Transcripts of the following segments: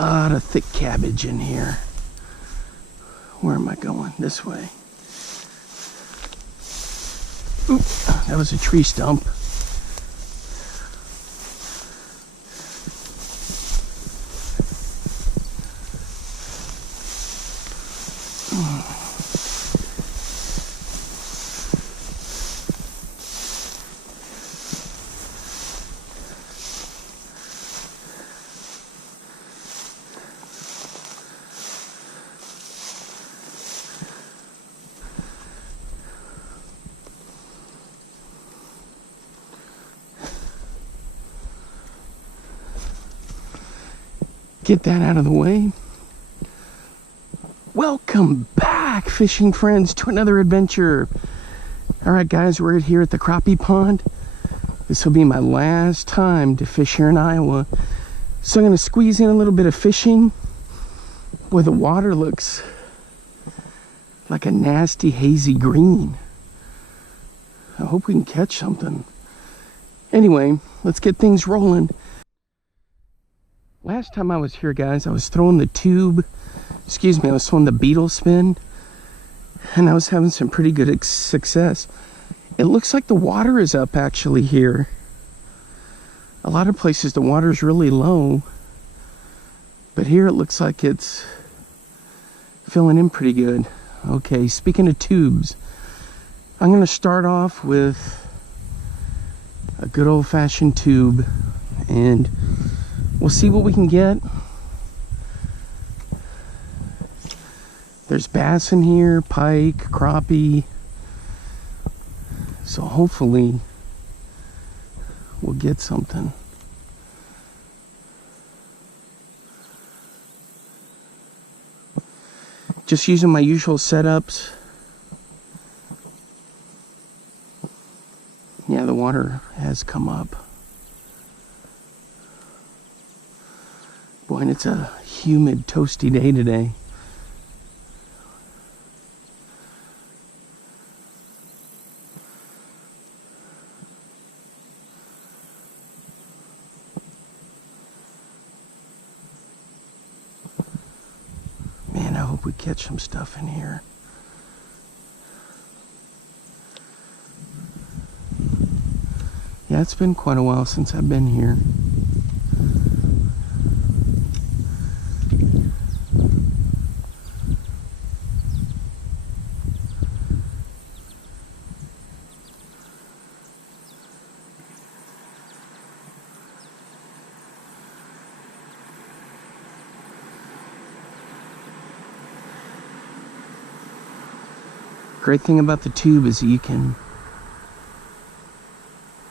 lot of thick cabbage in here. Where am I going? This way. Oop, that was a tree stump. Get that out of the way. Welcome back, fishing friends, to another adventure. All right, guys, we're here at the crappie pond. This will be my last time to fish here in Iowa. So I'm going to squeeze in a little bit of fishing. Boy, the water looks like a nasty, hazy green. I hope we can catch something. Anyway, let's get things rolling. Last time I was here, guys, I was throwing the tube, I was throwing the beetle spin, and I was having some pretty good success. It looks like the water is up actually here. A lot of places the water is really low, but here it looks like it's filling in pretty good. Okay, speaking of tubes, I'm going to start off with a good old-fashioned tube, and we'll see what we can get. There's bass in here, pike, crappie. So hopefully we'll get something. Just using my usual setups. Yeah, the water has come up. Boy, and it's a humid, toasty day today. Man, I hope we catch some stuff in here. Yeah, it's been quite a while since I've been here. Great thing about the tube is that you can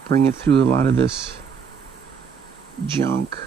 bring it through a lot of this junk.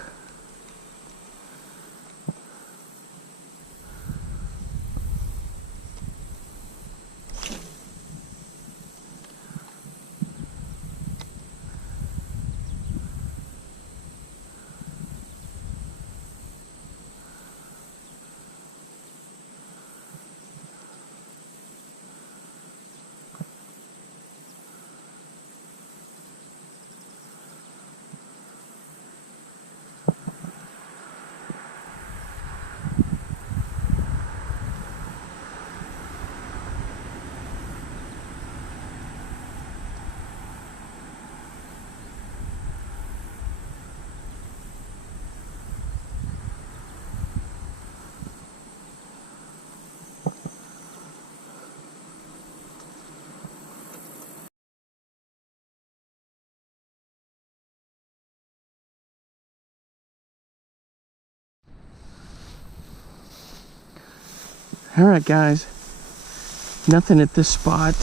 All right, guys, nothing at this spot.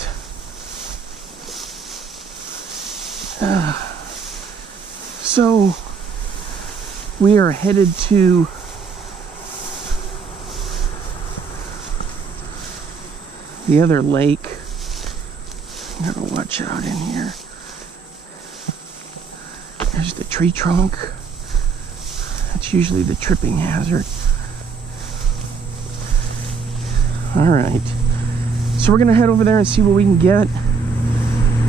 So we are headed to the other lake. You gotta watch out in here. There's the tree trunk. That's usually the tripping hazard. Alright, so we're gonna head over there and see what we can get,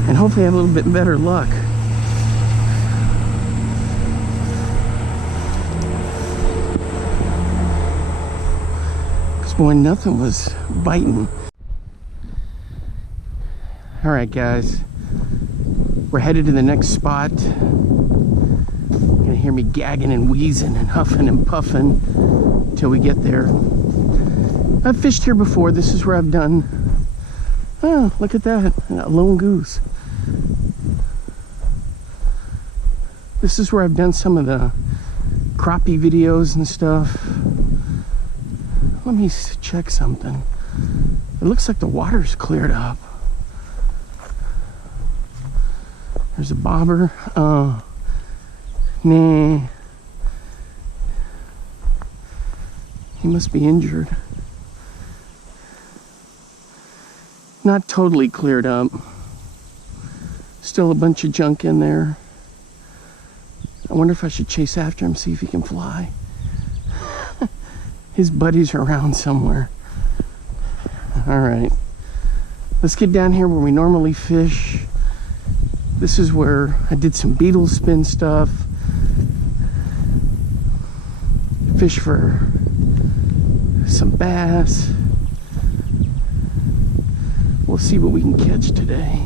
and hopefully have a little bit better luck. Boy, nothing was biting. All right, guys, we're headed to the next spot. You're gonna hear me gagging and wheezing and huffing and puffing till we get there. I've fished here before. This is where I've done, oh, look at that, a lone goose. This is where I've done some of the crappie videos and stuff. Let me check something. It looks like the water's cleared up. There's a bobber. Nah. He must be injured. Not totally cleared up. Still a bunch of junk in there. I wonder if I should chase after him, see if he can fly. His buddies are around somewhere. All right, let's get down here where we normally fish. This is where I did some beetle spin stuff. Fish for some bass. We'll see what we can catch today.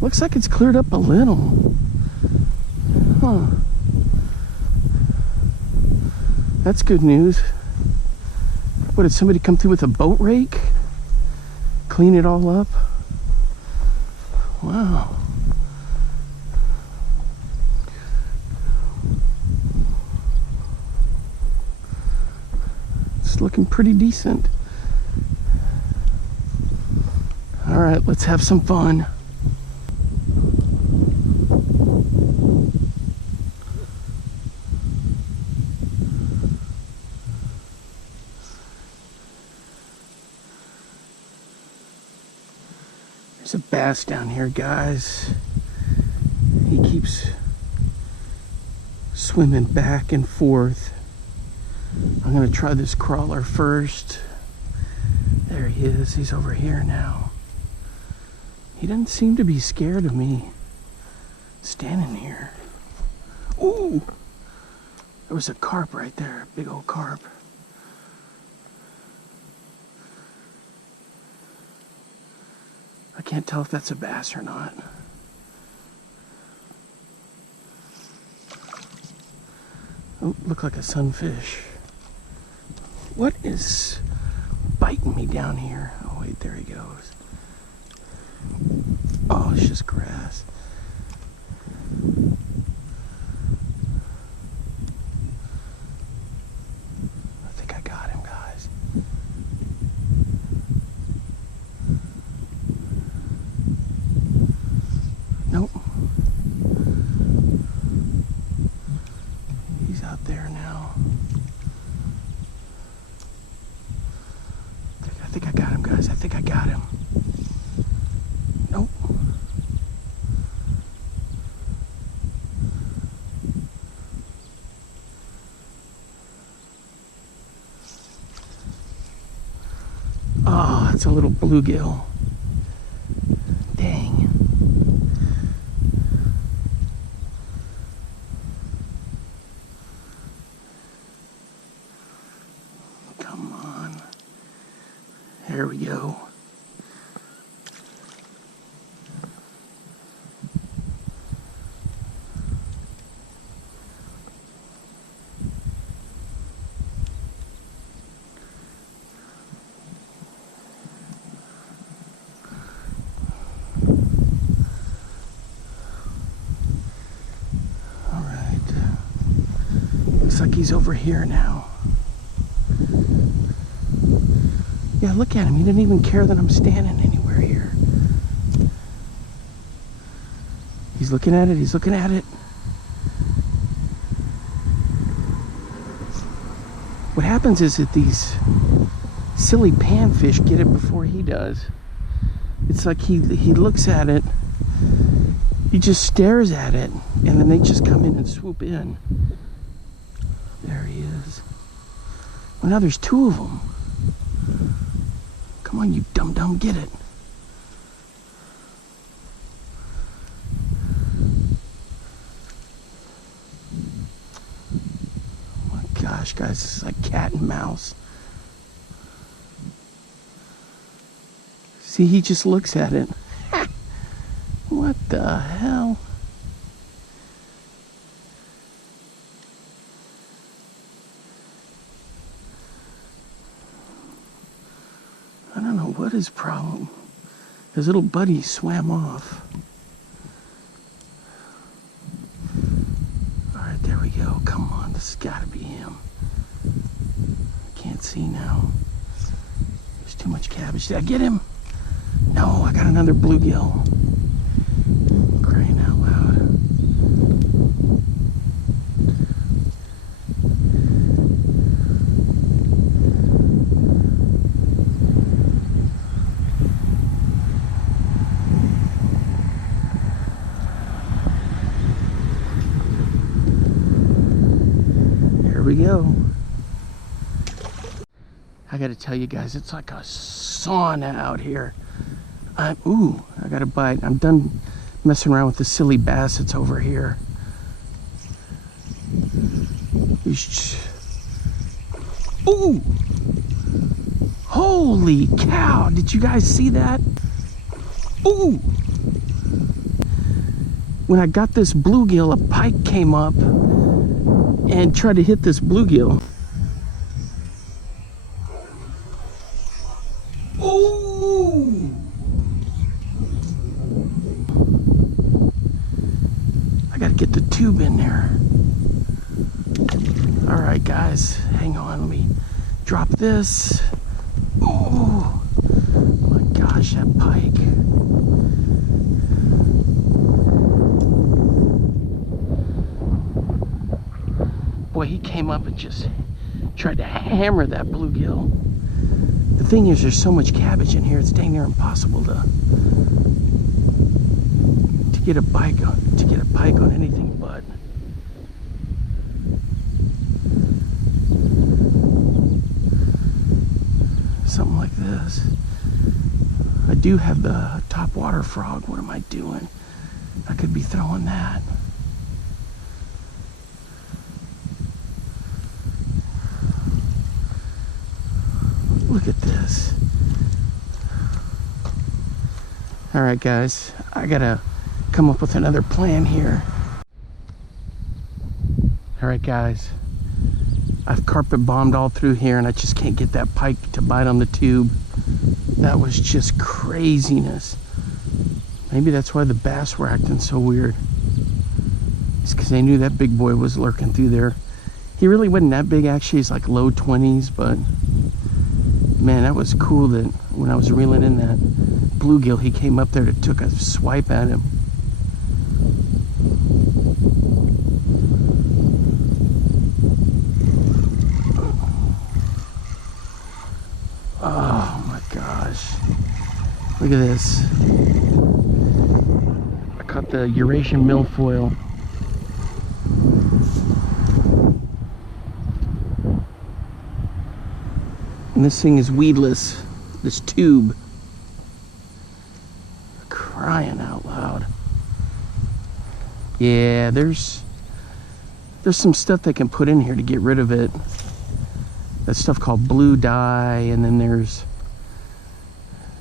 Looks like it's cleared up a little. Huh. That's good news. What, did somebody come through with a boat rake? Clean it all up? Wow. It's looking pretty decent. All right, let's have some fun. There's a bass down here, guys. He keeps swimming back and forth. I'm gonna try this crawler first. There he is. He's over here now. He doesn't seem to be scared of me standing here. Ooh! There was a carp right there, a big old carp. I can't tell if that's a bass or not. Oh, look like a sunfish. What is biting me down here? Oh wait, there he goes. Oh, it's just grass. I think I got him, guys. Nope. He's out there now. I think I got him, guys. I think I got him. Nope. Oh, it's a little bluegill. Dang. Come on. There we go. All right. Looks like he's over here now. Yeah, look at him. He didn't even care that I'm standing anywhere here. He's looking at it. He's looking at it. What happens is that these silly panfish get it before he does. It's like he looks at it. He just stares at it, and then they just come in and swoop in. There he is. Well, now there's two of them. Come on, you dum-dum, get it. Oh my gosh, guys, this is like cat and mouse. See, he just looks at it. What the hell? I don't know what his problem. His little buddy swam off. Alright, there we go. Come on, this has got to be him. I can't see now. There's too much cabbage. Did I get him? No, I got another bluegill. Crying out loud. Here we go. I gotta tell you guys, it's like a sauna out here. Ooh, I got a bite. I'm done messing around with the silly bass that's over here. Ooh! Holy cow! Did you guys see that? Ooh! When I got this bluegill, a pike came up and tried to hit this bluegill. Ooh! I gotta get the tube in there. All right, guys, hang on. Let me drop this. Oh my gosh, that pike. Boy, he came up and just tried to hammer that bluegill. The thing is, there's so much cabbage in here, it's dang near impossible to get a pike on anything but. Something like this. I do have the top water frog. What am I doing? I could be throwing that. Look at this. All right, guys, I gotta come up with another plan here. All right, guys, I've carpet bombed all through here and I just can't get that pike to bite on the tube. That was just craziness. Maybe that's why the bass were acting so weird. It's because they knew that big boy was lurking through there. He really wasn't that big, actually. He's like low 20s, but man, that was cool that when I was reeling in that bluegill, he came up there and took a swipe at him. Oh my gosh. Look at this. I caught the Eurasian milfoil. And this thing is weedless. This tube. Crying out loud. Yeah, there's some stuff they can put in here to get rid of it. That stuff called blue dye, and then there's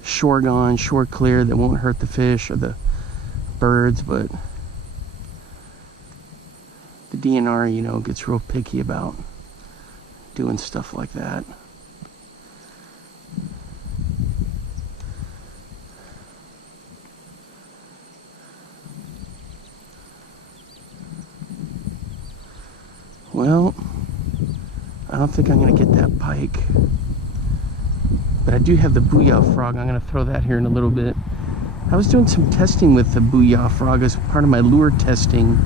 Shore Gone, Shore Clear that won't hurt the fish or the birds, but the DNR, you know, gets real picky about doing stuff like that. Well, I don't think I'm going to get that pike. But I do have the Booyah frog. I'm going to throw that here in a little bit. I was doing some testing with the Booyah frog as part of my lure testing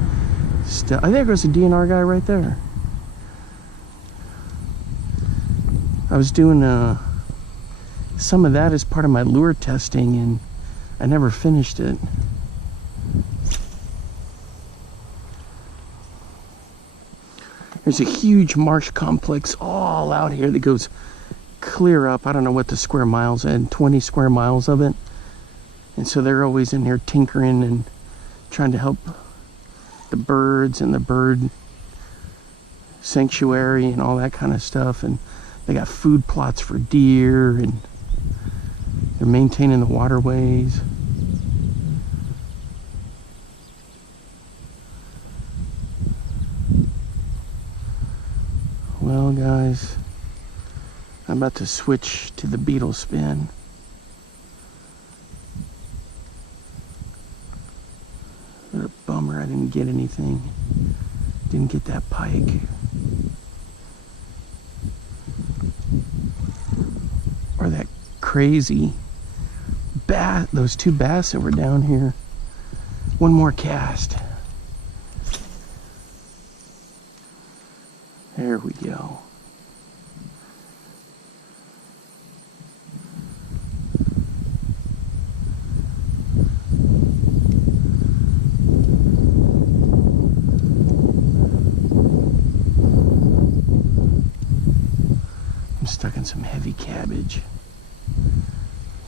stuff. Oh, there goes the DNR guy right there. I was doing some of that as part of my lure testing, and I never finished it. There's a huge marsh complex all out here that goes clear up. I don't know what the square miles and 20 square miles of it. And so they're always in here tinkering and trying to help the birds and the bird sanctuary and all that kind of stuff. And they got food plots for deer and They're maintaining the waterways. Well, guys, I'm about to switch to the beetle spin. What a bummer I didn't get anything. Didn't get that pike. Or that crazy bass, those two bass that were down here. One more cast. There we go. I'm stuck in some heavy cabbage.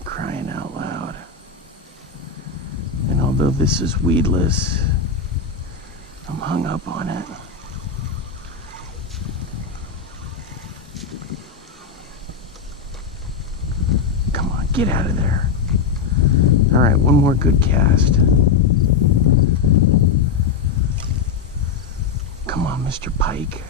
Crying out loud. And although this is weedless, I'm hung up on it. Come on, get out of there. All right, one more good cast. Come on, Mr. Pike.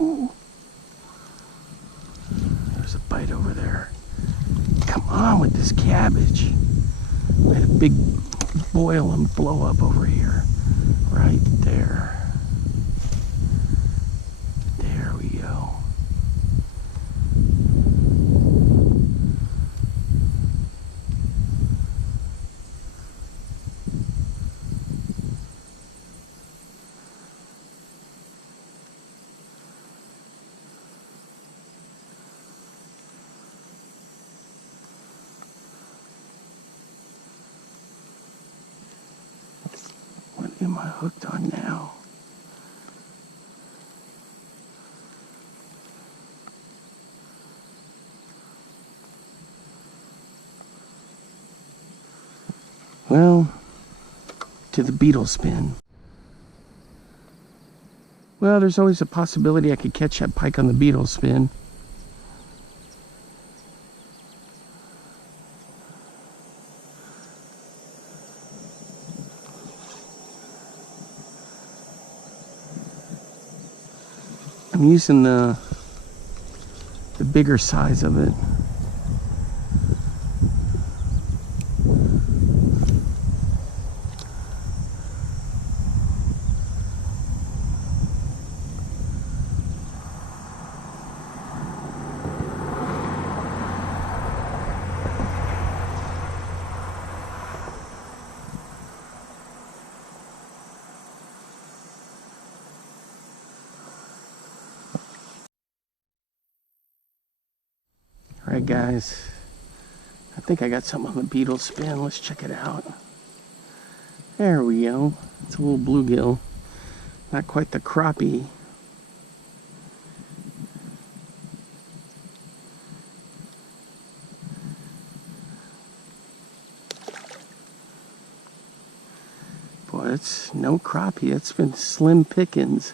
Ooh. There's a bite over there. Come on with this cabbage. We had a big boil and blow up over here. Right there. There we go. What am I hooked on now? Well, to the beetle spin. Well, there's always a possibility I could catch that pike on the beetle spin. I'm using the bigger size of it. Alright guys, I think I got something on the beetle spin. Let's check it out. There we go. It's a little bluegill. Not quite the crappie. Boy, it's no crappie. It's been slim pickings.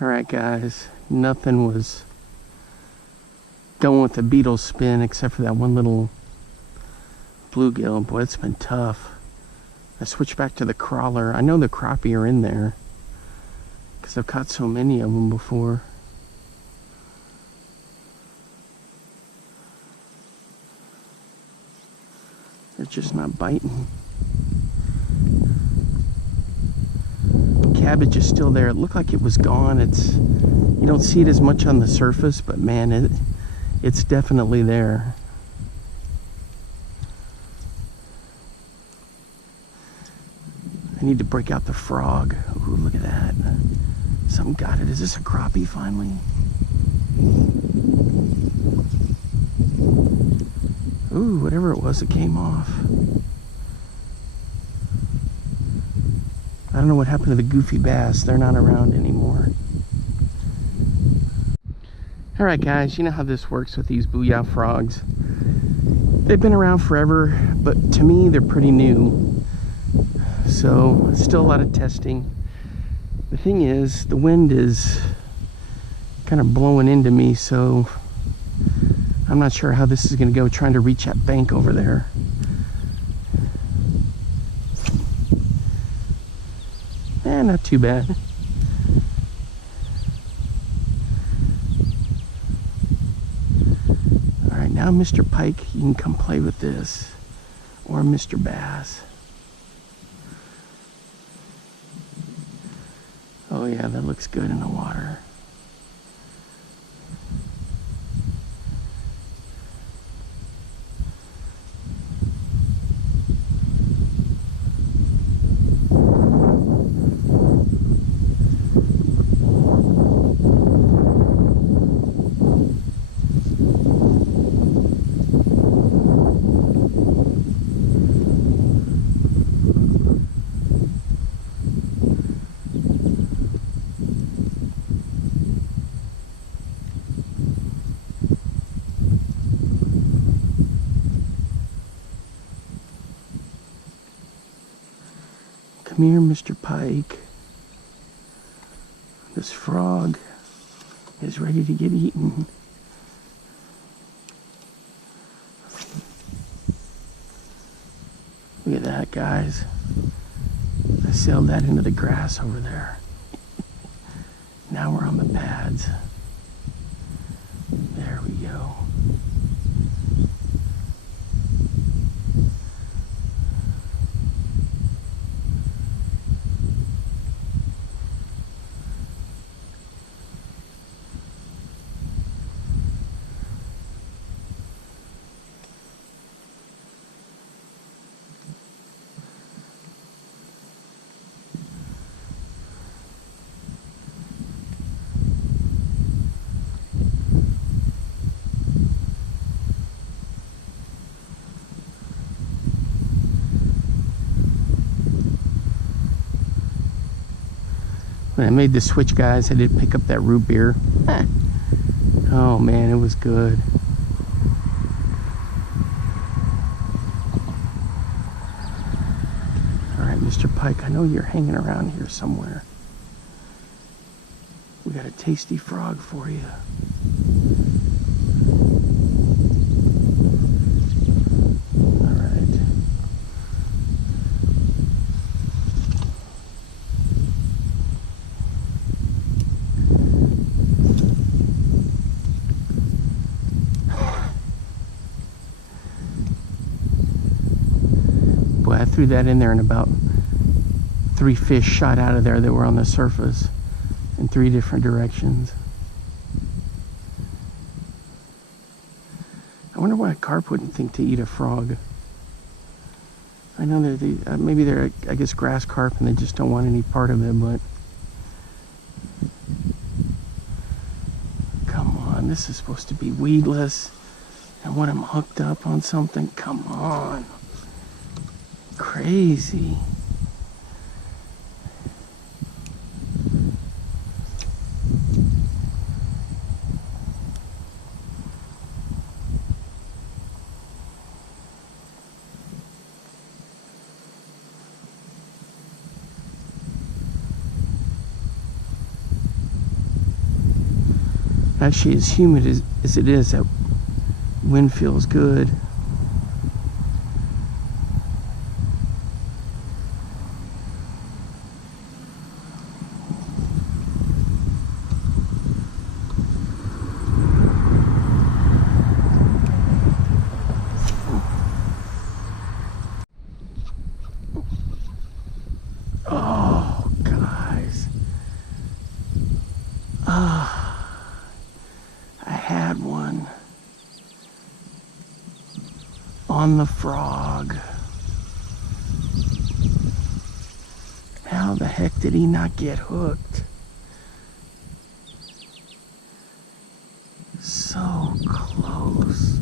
Alright guys, nothing was going with the beetle spin except for that one little bluegill. Boy, it's been tough. I switched back to the crawler. I know the crappie are in there because I've caught so many of them before. They're just not biting. Cabbage is still there. It looked like it was gone. You don't see it as much on the surface, but man, it's definitely there. need to break out the frog. Ooh, look at that. Something got it. Is this a crappie finally? Ooh, whatever it was, it came off. I don't know what happened to the goofy bass. They're not around anymore. Alright guys, you know how this works with these Booyah frogs. They've been around forever, but to me they're pretty new. So, still a lot of testing. The thing is, the wind is kind of blowing into me, so I'm not sure how this is going to go trying to reach that bank over there. Not too bad. Alright, now Mr. Pike, you can come play with this. Or Mr. Bass. Oh yeah, that looks good in the water. Come here, Mr. Pike. This frog is ready to get eaten. Look at that, guys. I sailed that into the grass over there. Now we're on the pads. There we go. When I made the switch, guys, I did pick up that root beer. Oh man, it was good. Alright, Mr. Pike, I know you're hanging around here somewhere. We got a tasty frog for you. I threw that in there and about 3 fish shot out of there that were on the surface in 3 different directions. I wonder why a carp wouldn't think to eat a frog. I know that maybe they're, I guess, grass carp and they just don't want any part of it, but come on, this is supposed to be weedless. And when I'm hooked up on something, come on. Crazy. Actually, as humid as it is, that wind feels good. Oh, guys. I had one on the frog. How the heck did he not get hooked? So close.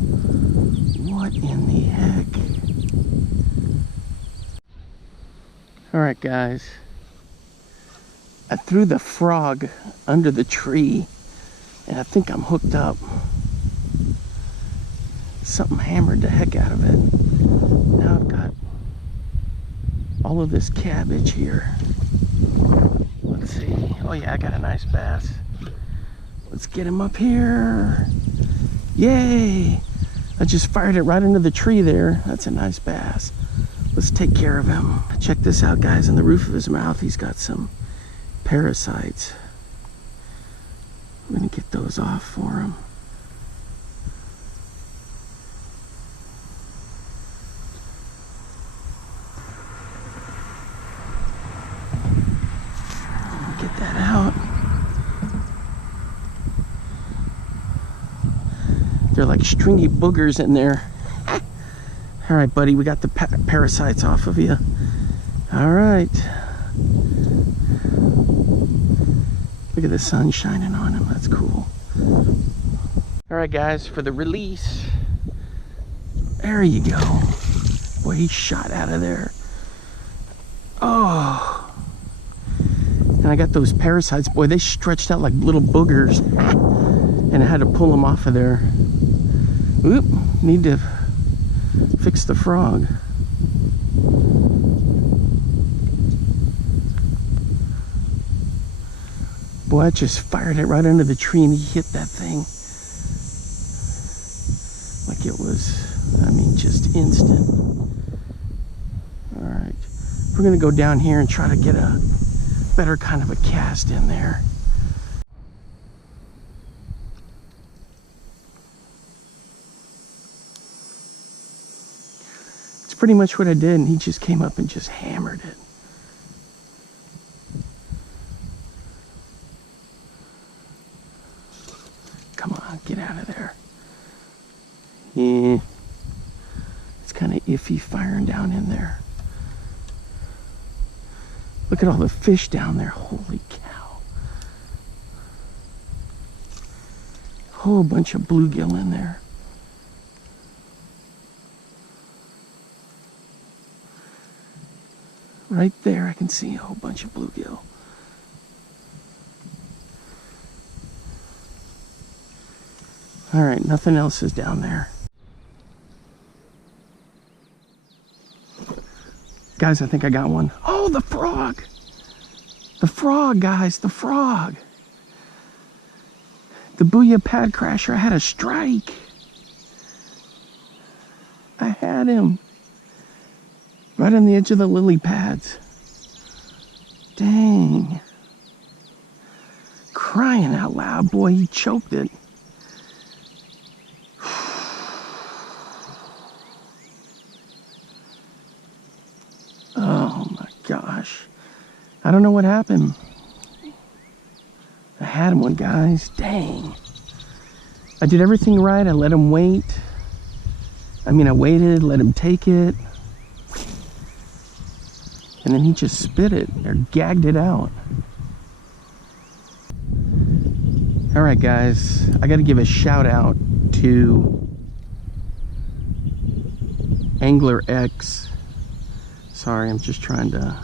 What in the heck? Alright guys, I threw the frog under the tree and I think I'm hooked up. Something hammered the heck out of it. Now I've got all of this cabbage here. Let's see. Oh yeah, I got a nice bass. Let's get him up here. Yay! I just fired it right into the tree there. That's a nice bass. Let's take care of him. Check this out, guys. In the roof of his mouth, he's got some parasites. I'm gonna get those off for him. Get that out. They're like stringy boogers in there. All right, buddy, we got the parasites off of you. All right. Look at the sun shining on him. That's cool. All right, guys, for the release. There you go. Boy, he shot out of there. Oh. And I got those parasites. Boy, they stretched out like little boogers. And I had to pull them off of there. Oop, need to fix the frog. Boy, I just fired it right under the tree and he hit that thing. Like it was, I mean, just instant. All right, we're gonna go down here and try to get a better kind of a cast in there. Pretty much what I did, and he just came up and just hammered it. Come on, get out of there. Yeah, it's kind of iffy firing down in there. Look at all the fish down there. Holy cow. Whole bunch of bluegill in there. Right there, I can see a whole bunch of bluegill. All right, nothing else is down there. Guys, I think I got one. Oh, the frog! The frog, guys, the frog! The Booyah pad crasher, I had a strike. I had him. Right on the edge of the lily pads. Dang. Crying out loud, boy, he choked it. Oh my gosh. I don't know what happened. I had one, guys. Dang. I did everything right. I let him wait. I mean, I waited, let him take it. And then he just spit it or gagged it out. All right, guys, I got to give a shout out to Angler X. Sorry, I'm just trying to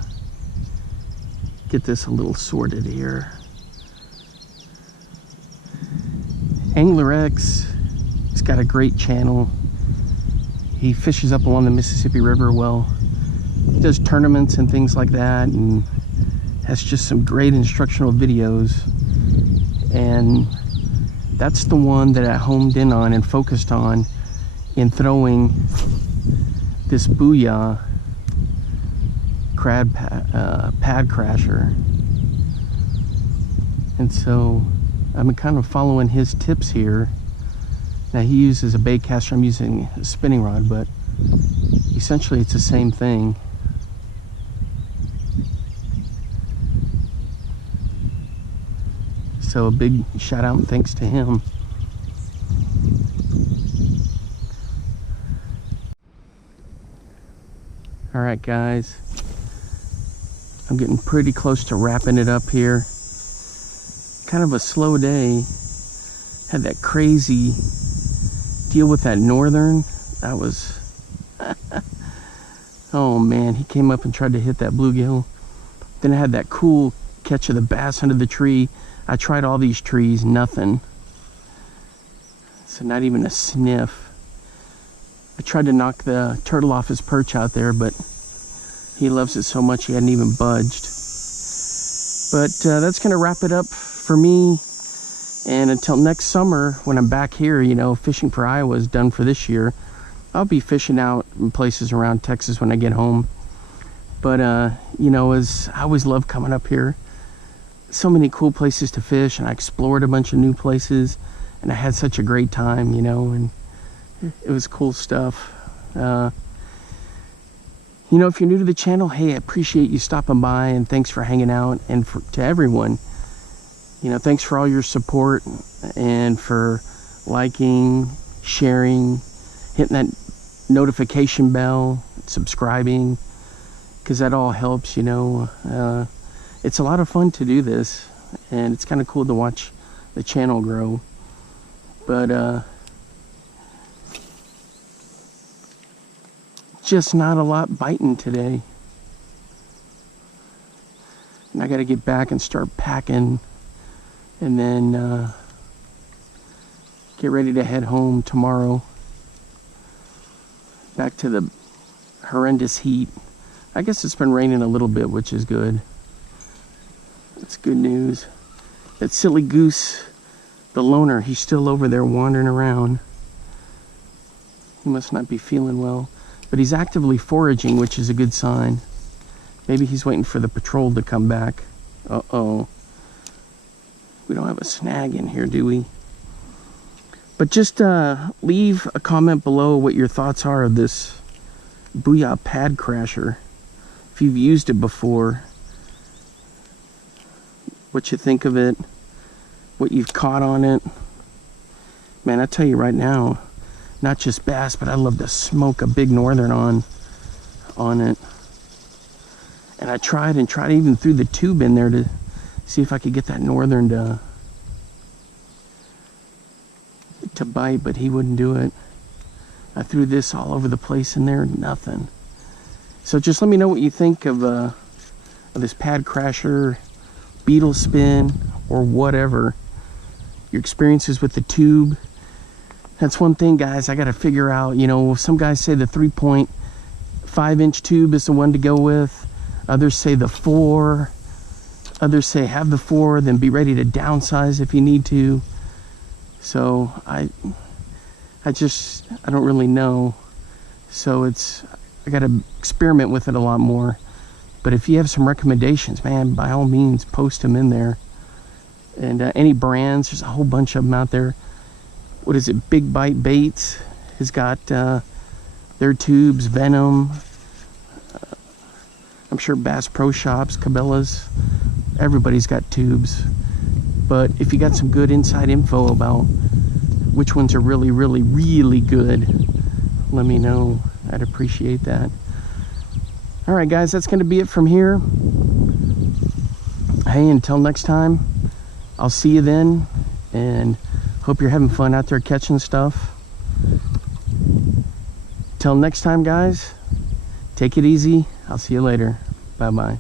get this a little sorted here. Angler X, he's got a great channel. He fishes up along the Mississippi River well. He does tournaments and things like that and has just some great instructional videos. And that's the one that I homed in on and focused on in throwing this Booyah pad crasher. And so I've been kind of following his tips here. Now he uses a bait caster, I'm using a spinning rod, but essentially it's the same thing. So a big shout out and thanks to him. All right, guys. I'm getting pretty close to wrapping it up here. Kind of a slow day. Had that crazy deal with that northern. That was oh man, he came up and tried to hit that bluegill. Then I had that cool catch of the bass under the tree. I tried all these trees, nothing. So not even a sniff. I tried to knock the turtle off his perch out there, but he loves it so much he hadn't even budged. But that's gonna wrap it up for me. And until next summer, when I'm back here, you know, fishing for Iowa is done for this year. I'll be fishing out in places around Texas when I get home. But, you know, I always love coming up here. So many cool places to fish, and I explored a bunch of new places, and I had such a great time, you know, and it was cool stuff. You know, if you're new to the channel, hey, I appreciate you stopping by, and thanks for hanging out. And to everyone, you know, thanks for all your support and for liking, sharing, hitting that notification bell, subscribing, because that all helps, you know. It's a lot of fun to do this, and it's kind of cool to watch the channel grow. But just not a lot biting today. And I got to get back and start packing, and then get ready to head home tomorrow. Back to the horrendous heat. I guess it's been raining a little bit, which is good. That's good news. That silly goose, the loner, he's still over there wandering around. He must not be feeling well. But he's actively foraging, which is a good sign. Maybe he's waiting for the patrol to come back. Uh-oh. We don't have a snag in here, do we? But just leave a comment below what your thoughts are of this Booyah pad crasher. If you've used it before, what you think of it, what you've caught on it. Man, I tell you right now, not just bass, but I love to smoke a big northern on it. And I tried even threw the tube in there to see if I could get that northern to bite, but he wouldn't do it. I threw this all over the place in there, nothing. So just let me know what you think of this pad crasher, beetle spin, or whatever. Your experiences with the tube. That's one thing, guys, I got to figure out. You know, some guys say the 3.5-inch tube is the one to go with. Others say the 4. Others say have the 4, then be ready to downsize if you need to. So I don't really know. So I got to experiment with it a lot more. But if you have some recommendations, man, by all means, post them in there. And any brands, there's a whole bunch of them out there. What is it? Big Bite Baits has got their tubes, Venom. I'm sure Bass Pro Shops, Cabela's, everybody's got tubes. But if you got some good inside info about which ones are really, really, really good, let me know. I'd appreciate that. All right, guys, that's going to be it from here. Hey, until next time, I'll see you then, and hope you're having fun out there catching stuff. Till next time, guys, take it easy. I'll see you later. Bye-bye.